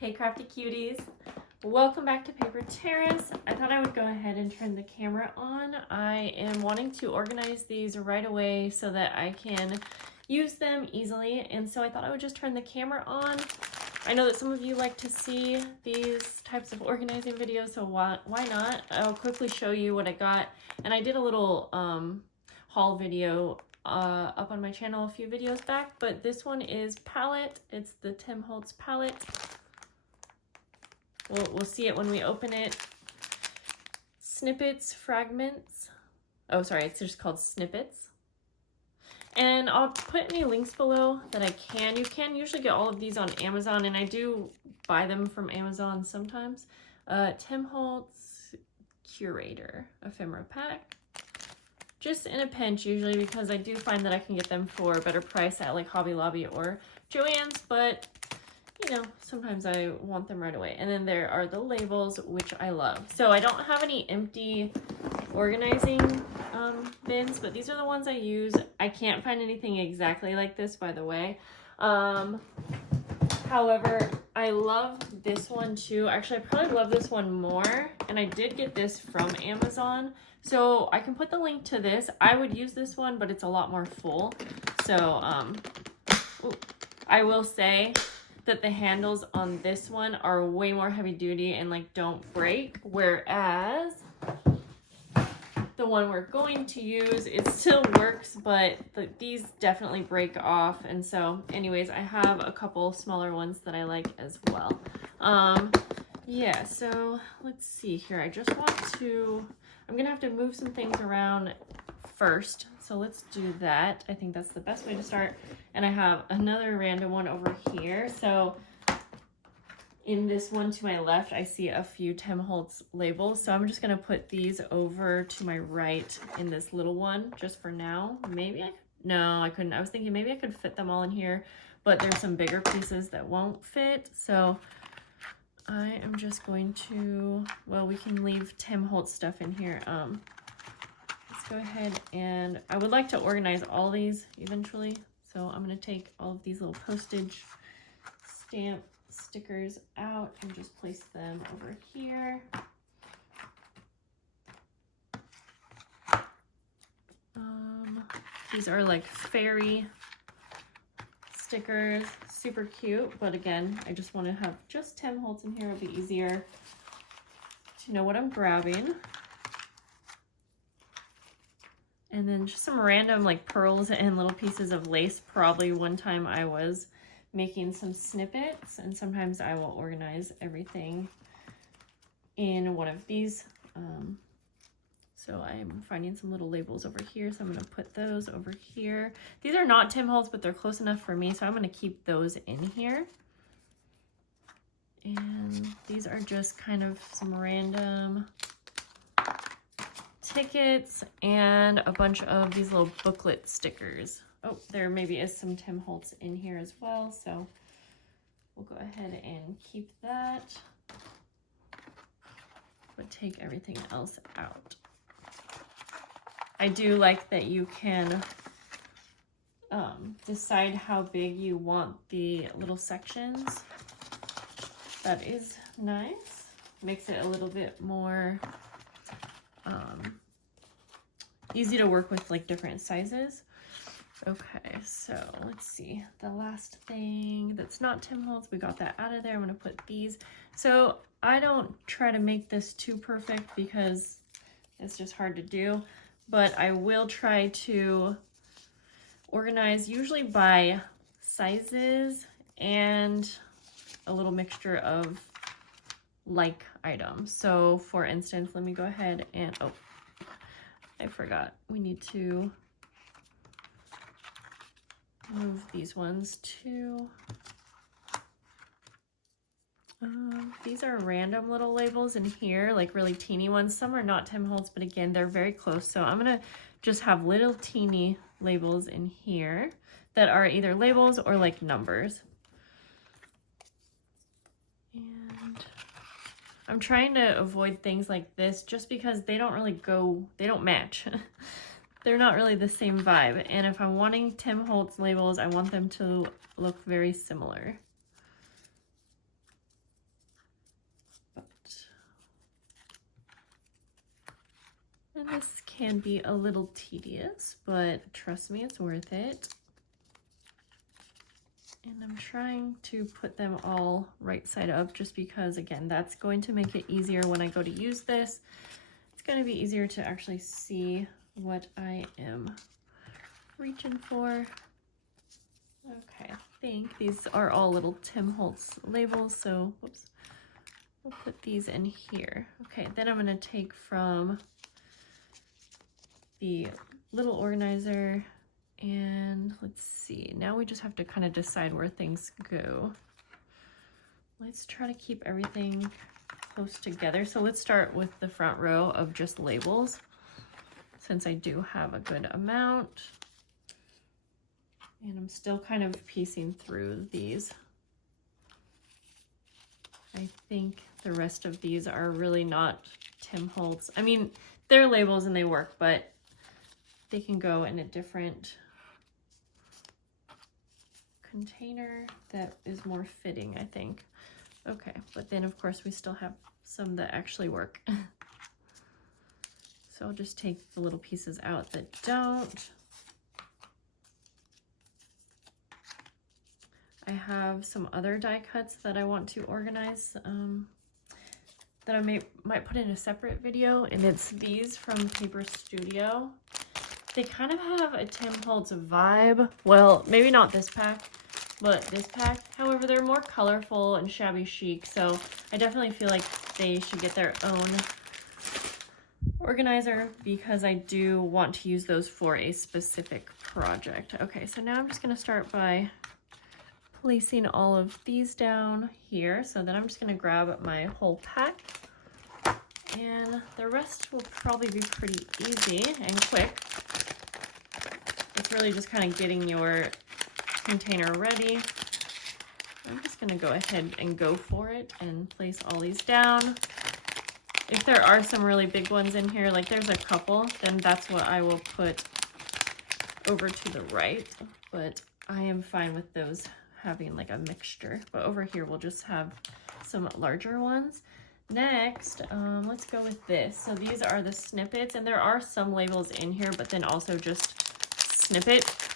Hey crafty cuties, welcome back to Paper Terrace. I thought I would go ahead and turn the camera on. I am wanting to organize these right away so that I can use them easily, and so I thought I would just turn the camera on. I know that some of you like to see these types of organizing videos, so why not? I'll quickly show you what I got, and I did a little haul video up on my channel a few videos back, but this one is palette. It's the Tim Holtz palette. We'll see it when we open it. Snippets, fragments. Oh, sorry, it's just called Snippets. And I'll put any links below that I can. You can usually get all of these on Amazon, and I do buy them from Amazon sometimes. Tim Holtz Curator ephemera pack. Just in a pinch usually, because I do find that I can get them for a better price at like Hobby Lobby or Joann's, but you know, sometimes I want them right away. And then there are the labels, which I love. So I don't have any empty organizing bins, but these are the ones I use. I can't find anything exactly like this, by the way. However, I love this one too. Actually, I probably love this one more. And I did get this from Amazon. So I can put the link to this. I would use this one, but it's a lot more full. So I will say that the handles on this one are way more heavy duty and like don't break, whereas the one we're going to use, it still works, but these definitely break off. And so anyways, I have a couple smaller ones that I like as well. Yeah, so let's see here. I'm gonna have to move some things around first, so let's do that. I think that's the best way to start. And I have another random one over here. So in this one to my left, I see a few Tim Holtz labels. So I'm just gonna put these over to my right in this little one just for now. Maybe no, I couldn't. I was thinking maybe I could fit them all in here, but there's some bigger pieces that won't fit. So I am just going to, well, we can leave Tim Holtz stuff in here. Let's go ahead, and I would like to organize all these eventually. So I'm going to take all of these little postage stamp stickers out and just place them over here. These are like fairy stickers, super cute, but again, I just want to have just Tim Holtz in here. It'll be easier to know what I'm grabbing. And then just some random like pearls and little pieces of lace. Probably one time I was making some snippets, and sometimes I will organize everything in one of these. So I'm finding some little labels over here, so I'm going to put those over here. These are not Tim Holtz, but they're close enough for me, so I'm going to keep those in here. And these are just kind of some random tickets and a bunch of these little booklet stickers. Oh, there maybe is some Tim Holtz in here as well, so we'll go ahead and keep that, but take everything else out. I do like that you can decide how big you want the little sections. That is nice. Makes it a little bit more easy to work with like different sizes. Okay, so let's see. The last thing that's not Tim Holtz, we got that out of there. I'm gonna put these. So I don't try to make this too perfect because it's just hard to do, but I will try to organize usually by sizes and a little mixture of like items. So for instance, let me go ahead and, oh, I forgot. We need to move these ones too. These are random little labels in here, like really teeny ones. Some are not Tim Holtz, but again, they're very close. So I'm gonna just have little teeny labels in here that are either labels or like numbers. And I'm trying to avoid things like this just because they don't really go, they don't match. They're not really the same vibe. And if I'm wanting Tim Holtz labels, I want them to look very similar. can be a little tedious, but trust me, it's worth it. And I'm trying to put them all right side up just because, again, that's going to make it easier when I go to use this. It's going to be easier to actually see what I am reaching for. Okay, I think these are all little Tim Holtz labels, so whoops, we'll put these in here. Okay, then I'm going to take from the little organizer, and let's see, now we just have to kind of decide where things go. Let's try to keep everything close together. So let's start with the front row of just labels, since I do have a good amount. And I'm still kind of piecing through these. I think the rest of these are really not Tim Holtz. I mean, they're labels and they work, but they can go in a different container that is more fitting, I think. Okay, but then of course we still have some that actually work. So I'll just take the little pieces out that don't. I have some other die cuts that I want to organize that I might put in a separate video, and it's these from Paper Studio. They kind of have a Tim Holtz vibe. Well, maybe not this pack, but this pack. However, they're more colorful and shabby chic, so I definitely feel like they should get their own organizer because I do want to use those for a specific project. Okay, so now I'm just going to start by placing all of these down here. So then I'm just going to grab my whole pack, and the rest will probably be pretty easy and quick. It's really just kind of getting your container ready. I'm just going to go ahead and go for it and place all these down. If there are some really big ones in here, like there's a couple, then that's what I will put over to the right, but I am fine with those having like a mixture. But over here we'll just have some larger ones. Next, let's go with this. So these are the snippets, and there are some labels in here, but then also just snippets.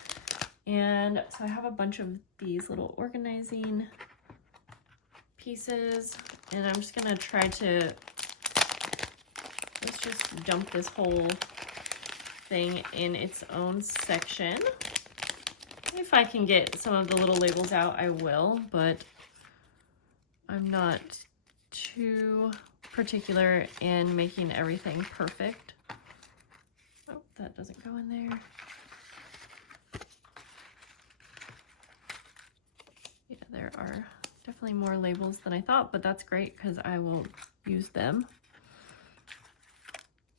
And so I have a bunch of these little organizing pieces, and I'm just gonna try to, let's just dump this whole thing in its own section. If I can get some of the little labels out, I will, but I'm not too particular in making everything perfect. Oh, that doesn't go in there. Yeah, there are definitely more labels than I thought, but that's great because I will use them.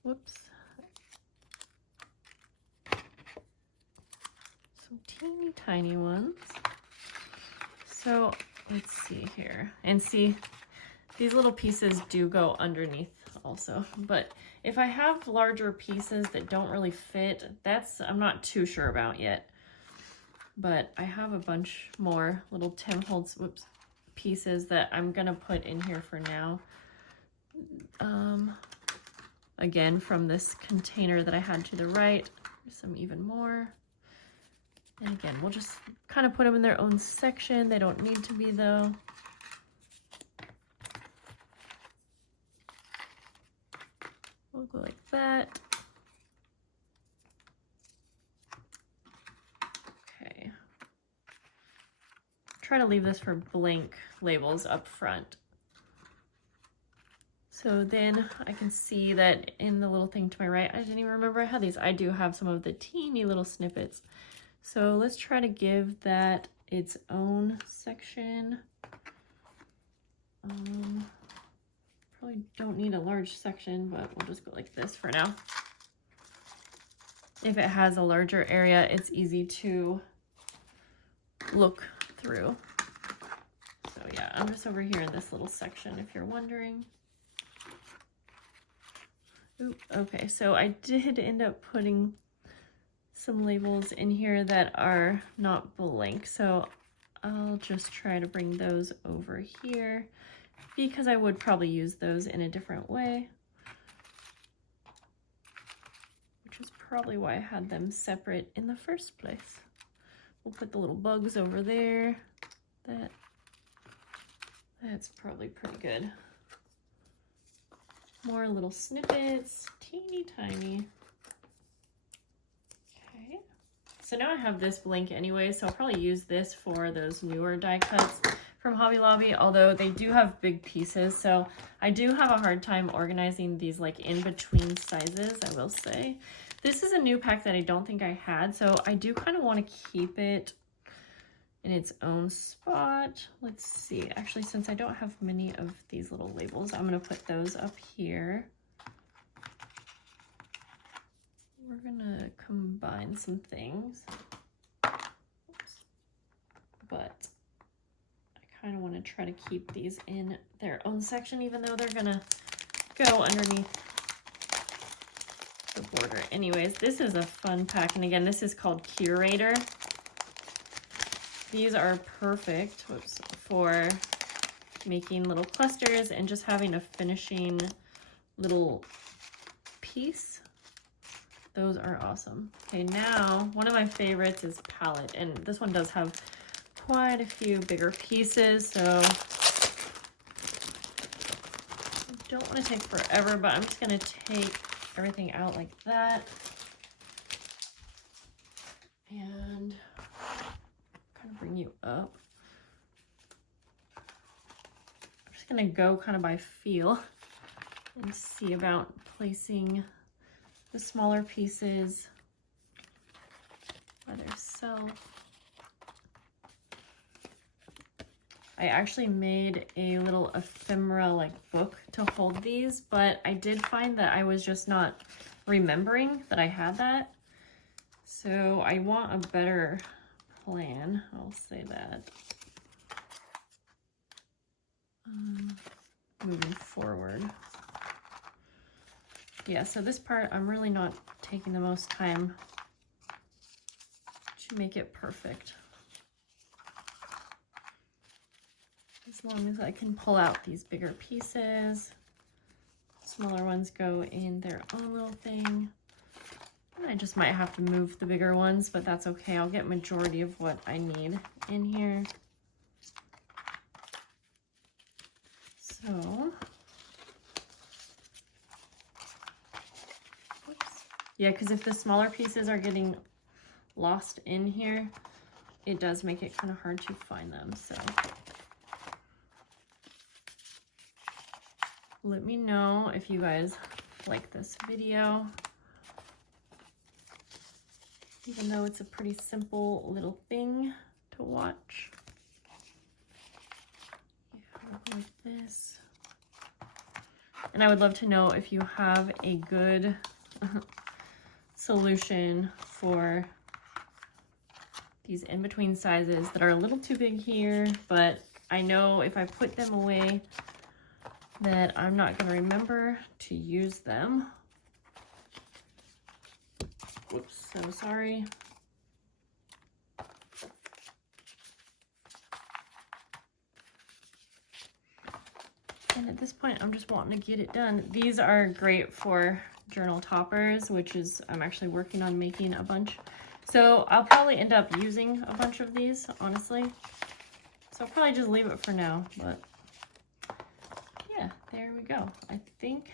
Whoops. Some teeny tiny ones. So let's see here, and see, these little pieces do go underneath also, but if I have larger pieces that don't really fit, that's, I'm not too sure about yet. But I have a bunch more little Tim Holtz, whoops, pieces that I'm gonna put in here for now. Again, from this container that I had to the right, there's some even more. And again, we'll just kind of put them in their own section. They don't need to be though. We'll go like that. Okay. Try to leave this for blank labels up front. So then I can see that in the little thing to my right, I didn't even remember I had these. I do have some of the teeny little snippets. So let's try to give that its own section. Probably don't need a large section, but we'll just go like this for now. If it has a larger area, it's easy to look through. So yeah, I'm just over here in this little section if you're wondering. Ooh, okay, so I did end up putting some labels in here that are not blank, so I'll just try to bring those over here because I would probably use those in a different way. probably why I had them separate in the first place. We'll put the little bugs over there. That's probably pretty good. More little snippets, teeny tiny. Okay. So now I have this blank anyway, so I'll probably use this for those newer die cuts from Hobby Lobby, although they do have big pieces, so I do have a hard time organizing these like in between sizes, I will say. This is a new pack that I don't think I had, so I do kind of want to keep it in its own spot. Let's see, actually, since I don't have many of these little labels, I'm gonna put those up here. We're gonna combine some things. Oops. But I kind of want to try to keep these in their own section, even though they're gonna go underneath the border. Anyways, this is a fun pack, and again, this is called Curator. These are perfect for making little clusters and just having a finishing little piece. Those are awesome. Okay, now one of my favorites is palette, and this one does have quite a few bigger pieces, so I don't want to take forever, but I'm just going to take everything out like that. And kind of bring you up. I'm just going to go kind of by feel and see about placing the smaller pieces by themselves. I actually made a little ephemera like book to hold these, but I did find that I was just not remembering that I had that. So I want a better plan, I'll say that. Moving forward. Yeah, so this part I'm really not taking the most time to make it perfect. As long as I can pull out these bigger pieces, smaller ones go in their own little thing. And I just might have to move the bigger ones, but that's okay. I'll get majority of what I need in here. So, yeah, because if the smaller pieces are getting lost in here, it does make it kind of hard to find them. So let me know if you guys like this video. Even though it's a pretty simple little thing to watch. Yeah, like this. And I would love to know if you have a good solution for these in-between sizes that are a little too big here, but I know if I put them away that I'm not going to remember to use them. Whoops, so sorry. And at this point, I'm just wanting to get it done. These are great for journal toppers, which is, I'm actually working on making a bunch. So I'll probably end up using a bunch of these, honestly. So I'll probably just leave it for now, but yeah, there we go. I think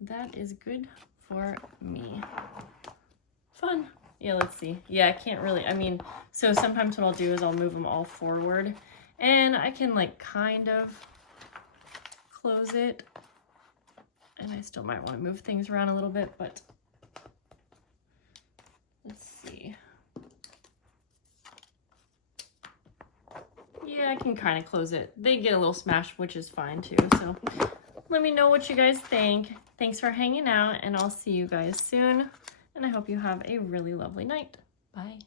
that is good for me. Fun. Yeah, let's see. Yeah, I can't really, I mean, so sometimes what I'll do is I'll move them all forward and I can like kind of close it, and I still might want to move things around a little bit, but let's see. Yeah, I can kind of close it. They get a little smashed, which is fine too. So let me know what you guys think. Thanks for hanging out, and I'll see you guys soon. And I hope you have a really lovely night. Bye.